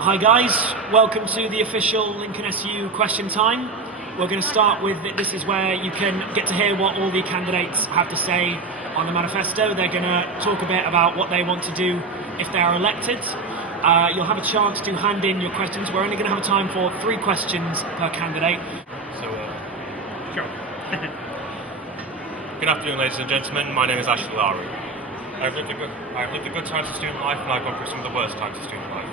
Hi guys, welcome to the official Lincoln SU question time. We're going to start with, this is where you can get to hear what all the candidates have to say on the manifesto. They're going to talk a bit about what they want to do if they are elected. You'll have a chance to hand in your questions. We're only going to have time for 3 questions per candidate. Sure. Good afternoon, ladies and gentlemen. My name is Lowery. I've lived the good times of student life, and I've gone through some of the worst times of student life.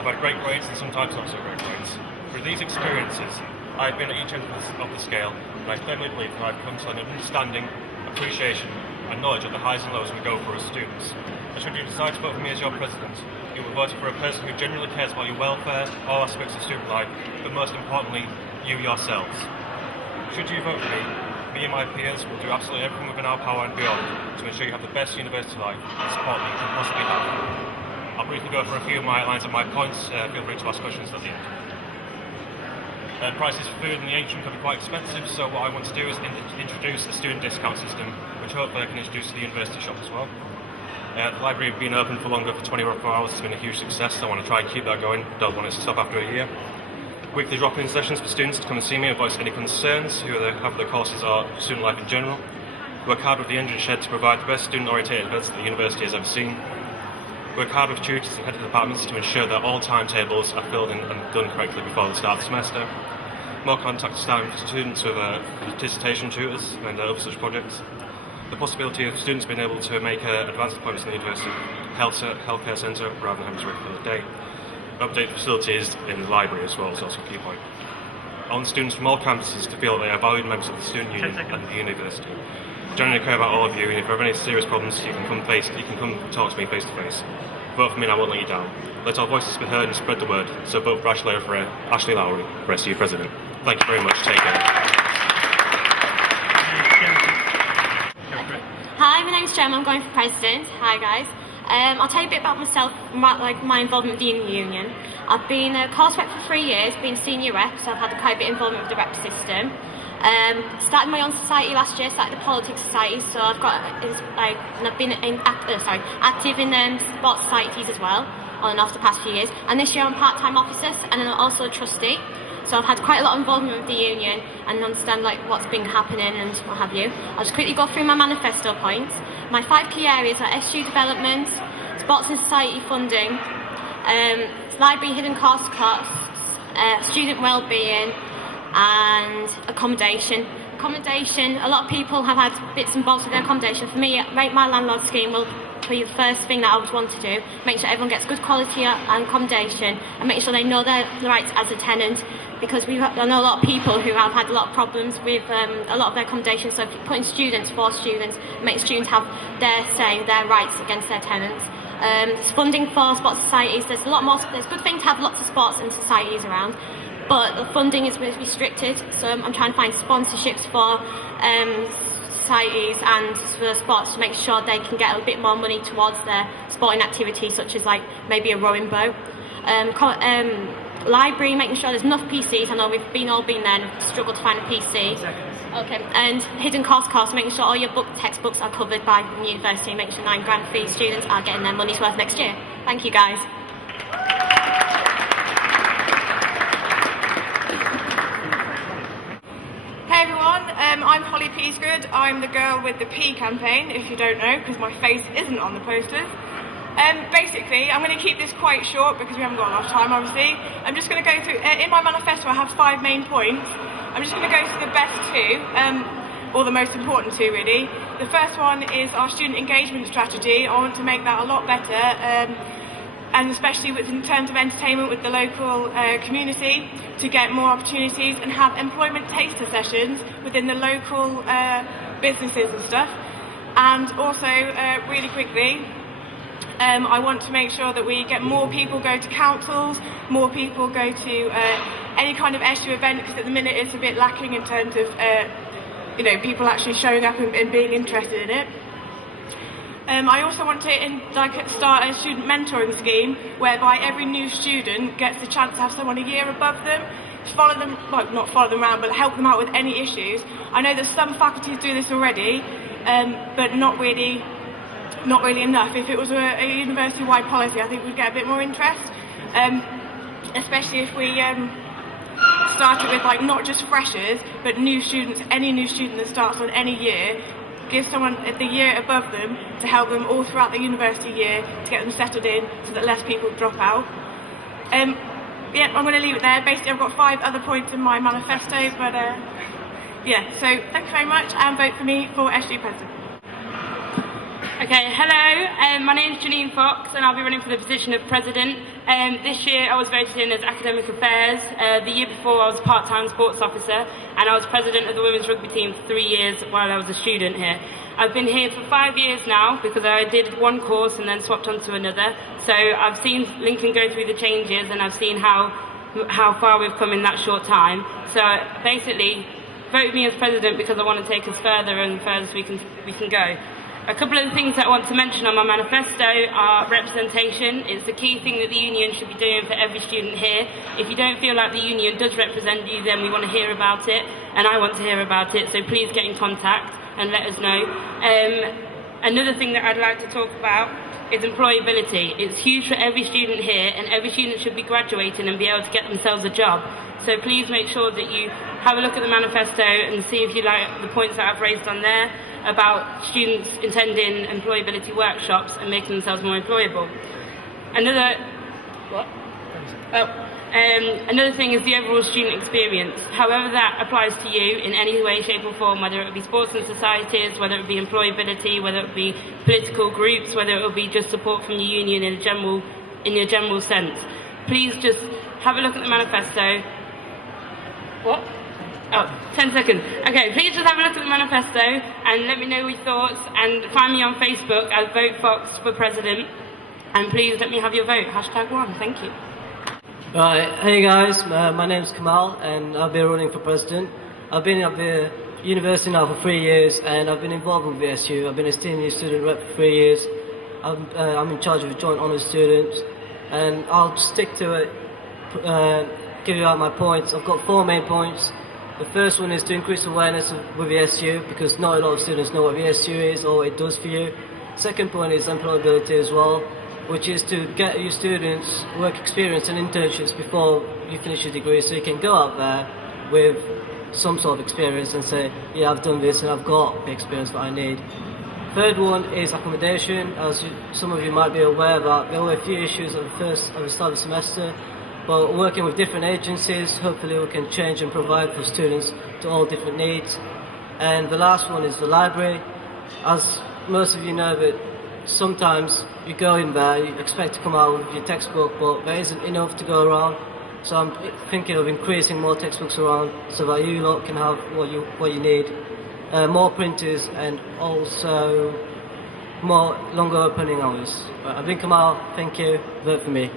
I've had great grades and sometimes not so great grades. Through these experiences, I've been at each end of the scale, and I firmly believe that I've come to an understanding, appreciation, and knowledge of the highs and lows we go for as students. And should you decide to vote for me as your president, you will vote for a person who genuinely cares about your welfare, all aspects of student life, but most importantly, you yourselves. Should you vote for me and my peers will do absolutely everything within our power and beyond to ensure you have the best university life and support that you can possibly have. I'll briefly go for a few of my lines and my points. Feel free to ask questions at the end. Prices for food in the atrium can be quite expensive, so what I want to do is introduce a student discount system, which hopefully I can introduce to the university shop as well. The library being open for longer for 24 hours has been a huge success, so I want to try and keep that going. Don't want it to stop after a year. Weekly drop-in sessions for students to come and see me and voice any concerns, who they have with the courses or student life in general. Work hard with the engine shed to provide the best student-oriented events that the university has ever seen. Work hard with tutors and head of departments to ensure that all timetables are filled in and done correctly before the start of the semester. More contact starting for students with dissertation tutors and other such projects. The possibility of students being able to make advanced appointments in the university healthcare centre rather than having to wait for the day. Update facilities in the library as well is also a key point. I want students from all campuses to feel that they are valued members of the student union and the university. Generally care about all of you, and if you have any serious problems, you can come talk to me face to face. Vote for me and I won't let you down. Let our voices be heard and spread the word. So vote for Ashley Lowery for SU President. Thank you very much. Take care. Hi, my name's Gemma. I'm going for President. Hi guys. I'll tell you a bit about myself, my involvement with the union. I've been a course rep for 3 years, been senior rep, so I've had quite a bit of involvement with the rep system. Started my own society last year, started the politics society, so I've been active in sports societies as well, on and off the past few years. And this year I'm part-time officer and I'm also a trustee. So I've had quite a lot of involvement with the union and understand what's been happening and what have you. I'll just quickly go through my manifesto points. My 5 key areas are SU development, sports and society funding, library hidden costs, student wellbeing, and accommodation. Accommodation, a lot of people have had bits and bobs with their accommodation. For me, Rate My Landlord scheme will be the first thing that I would want to do. Make sure everyone gets good quality accommodation and make sure they know their rights as a tenant, because I know a lot of people who have had a lot of problems with a lot of their accommodation. So if you put in students, for students, make students have their say, their rights against their tenants. Funding for sports societies, there's a good thing to have lots of sports and societies around, but the funding is restricted, so I'm trying to find sponsorships for societies and for sports to make sure they can get a bit more money towards their sporting activities, such as maybe a rowing boat. Library, making sure there's enough PCs. I know we've all been there and struggled to find a PC. Okay, and hidden costs, making sure all your textbooks are covered by the university, making sure 9 grand fee students are getting their money's worth next year. Thank you guys. Hey everyone, I'm Holly Peasgood. I'm the girl with the P campaign, if you don't know, because my face isn't on the posters. Basically, I'm going to keep this quite short because we haven't got enough time, obviously. I'm just going to go through, in my manifesto I have 5 main points. I'm just going to go through the best 2, or the most important 2 really. The first one is our student engagement strategy. I want to make that a lot better, and especially in terms of entertainment with the local community, to get more opportunities and have employment taster sessions within the local businesses and stuff. And also, really quickly, I want to make sure that we get more people go to councils, more people go to any kind of SU event, because at the minute it's a bit lacking in terms of people actually showing up and being interested in it. I also want to start a student mentoring scheme whereby every new student gets the chance to have someone a year above them to follow them, well, not follow them around, but help them out with any issues. I know that some faculties do this already, but not really enough. If it was a university-wide policy, I think we'd get a bit more interest. especially if we started with like not just freshers, but new students. Any new student that starts on any year, give someone the year above them to help them all throughout the university year to get them settled in, so that less people drop out. Yeah, I'm going to leave it there. Basically, I've got 5 other points in my manifesto, but yeah. So thank you very much, and vote for me for SG President. Okay, hello, my name is Jennine Fox and I'll be running for the position of President. This year I was voted in as Academic Affairs. The year before I was part-time sports officer and I was President of the women's rugby team for 3 years while I was a student here. I've been here for 5 years now because I did one course and then swapped on to another. So I've seen Lincoln go through the changes and I've seen how far we've come in that short time. So basically, vote me as President because I want to take us further and furthest we can go. A couple of the things that I want to mention on my manifesto are representation. It's the key thing that the union should be doing for every student here. If you don't feel like the union does represent you, then we want to hear about it, and I want to hear about it, so please get in contact and let us know. Another thing that I'd like to talk about is employability. It's huge for every student here, and every student should be graduating and be able to get themselves a job. So please make sure that you have a look at the manifesto and see if you like the points that I've raised on there about students attending employability workshops and making themselves more employable. Another thing is the overall student experience. However that applies to you in any way, shape or form, whether it be sports and societies, whether it be employability, whether it be political groups, whether it be just support from the union in a general sense. Please just have a look at the manifesto. 10 seconds. Okay, please just have a look at the manifesto and let me know your thoughts, and find me on Facebook as Vote Fox for President, and please let me have your vote. #1. Thank you. Right, hey guys, my name's Komal and I'll be running for President. I've been at the university now for 3 years and I've been involved with the SU. I've been a senior student rep for 3 years. I'm in charge of a joint honours student, and I'll stick to it, give you out my points. I've got 4 main points. The first one is to increase awareness with the SU, because not a lot of students know what the SU is or what it does for you. Second point is employability as well, which is to get your students work experience and internships before you finish your degree, so you can go out there with some sort of experience and say, yeah, I've done this and I've got the experience that I need. Third one is accommodation. As some of you might be aware that there were a few issues at the start of the semester, but working with different agencies, hopefully we can change and provide for students to all different needs. And the last one is the library. As most of you know, that sometimes you go in there, you expect to come out with your textbook, but there isn't enough to go around. So I'm thinking of increasing more textbooks around so that you lot can have what you need. More printers and also more longer opening hours. I've been Komal, thank you, vote for me.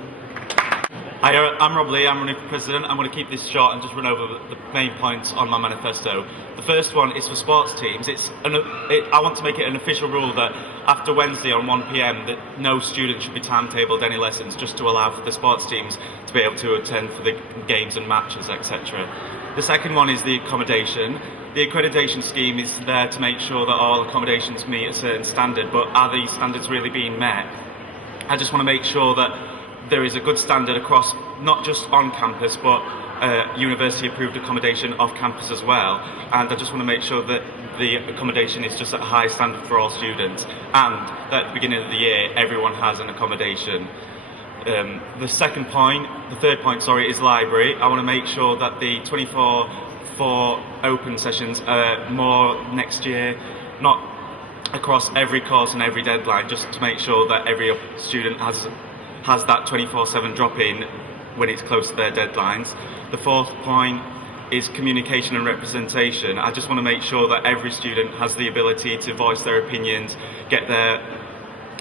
Hi, I'm Rob Lee, I'm running for President. I'm going to keep this short and just run over the main points on my manifesto. The first one is for sports teams. I want to make it an official rule that after Wednesday on 1 PM that no student should be timetabled any lessons, just to allow for the sports teams to be able to attend for the games and matches, etc. The second one is the accommodation. The accreditation scheme is there to make sure that all accommodations meet a certain standard, but are these standards really being met? I just want to make sure that there is a good standard across, not just on campus, but university approved accommodation off campus as well. And I just want to make sure that the accommodation is just at a high standard for all students, and that at the beginning of the year everyone has an accommodation. The third point, is library. I want to make sure that the 24/4 open sessions are more next year, not across every course and every deadline, just to make sure that every student has that 24/7 drop-in when it's close to their deadlines. The fourth point is communication and representation. I just want to make sure that every student has the ability to voice their opinions, get their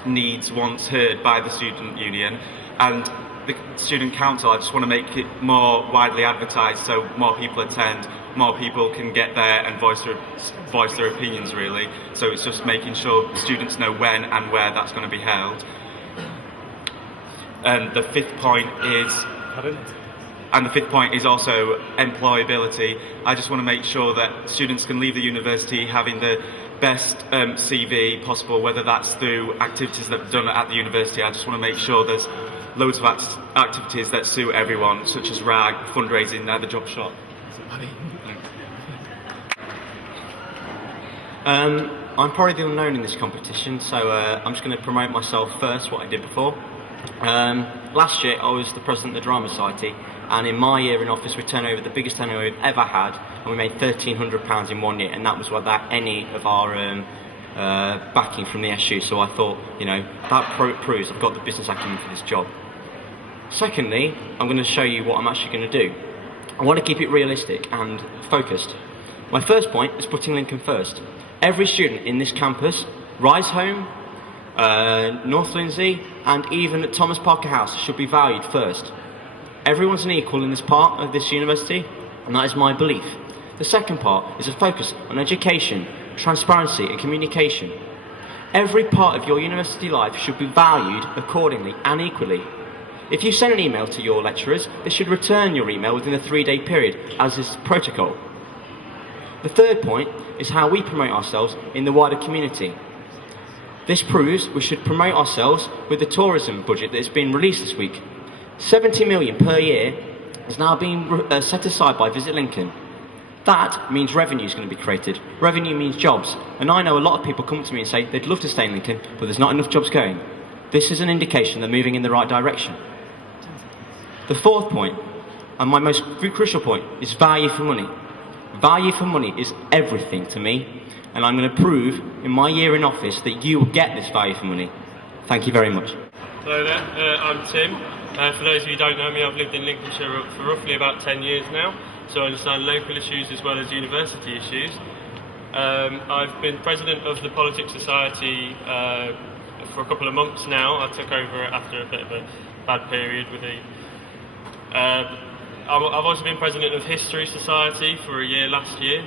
needs once heard by the student union. And the student council, I just want to make it more widely advertised so more people attend, more people can get there and voice their opinions really. So it's just making sure students know when and where that's going to be held. And the fifth point is also employability. I just want to make sure that students can leave the university having the best CV possible, whether that's through activities that I've done at the university. I just want to make sure there's loads of activities that suit everyone, such as RAG, fundraising, the job shop. I'm probably the unknown in this competition, so I'm just going to promote myself first, what I did before. Last year I was the president of the Drama Society, and in my year in office we turned over the biggest turnover we've ever had, and we made £1,300 in 1 year, and that was without any of our backing from the SU. So I thought, you know, that proves I've got the business acumen for this job. Secondly, I'm going to show you what I'm actually going to do. I want to keep it realistic and focused. My first point is putting Lincoln first. Every student in this campus, Risehome, North Lindsay, and even at Thomas Parker House should be valued first. Everyone's an equal in this part of this university, and that is my belief. The second part is a focus on education, transparency and communication. Every part of your university life should be valued accordingly and equally. If you send an email to your lecturers, they should return your email within a 3-day period, as is protocol. The third point is how we promote ourselves in the wider community. This proves we should promote ourselves with the tourism budget that has been released this week. 70 million per year has now been set aside by Visit Lincoln. That means revenue is going to be created. Revenue means jobs. And I know a lot of people come to me and say they'd love to stay in Lincoln, but there's not enough jobs going. This is an indication they're moving in the right direction. The fourth point, and my most crucial point, is value for money. Value for money is everything to me, and I'm going to prove in my year in office that you will get this value for money. Thank you very much. Hello there, I'm Tim. For those of you who don't know me, I've lived in Lincolnshire for roughly about 10 years now, so I understand local issues as well as university issues. I've been president of the Politics Society for a couple of months now. I took over after a bit of a bad period with the... I've also been president of History Society for a year last year.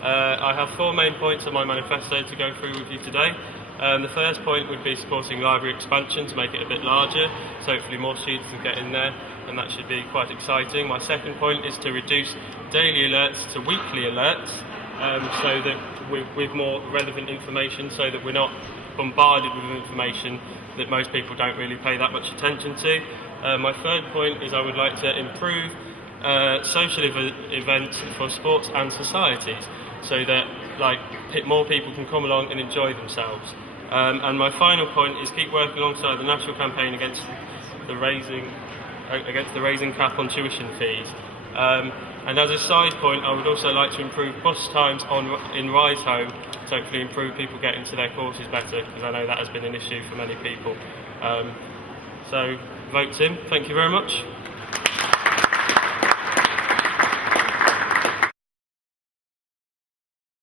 I have 4 main points on my manifesto to go through with you today. The first point would be supporting library expansion to make it a bit larger, so hopefully more students can get in there, and that should be quite exciting. My second point is to reduce daily alerts to weekly alerts, so that with more relevant information, so that we're not bombarded with information that most people don't really pay that much attention to. My third point is I would like to improve social events for sports and societies, so that more people can come along and enjoy themselves. And my final point is keep working alongside the national campaign against the raising cap on tuition fees. And as a side point, I would also like to improve bus times in Risehome to hopefully improve people getting to their courses better, because I know that has been an issue for many people. So vote Tim. Thank you very much.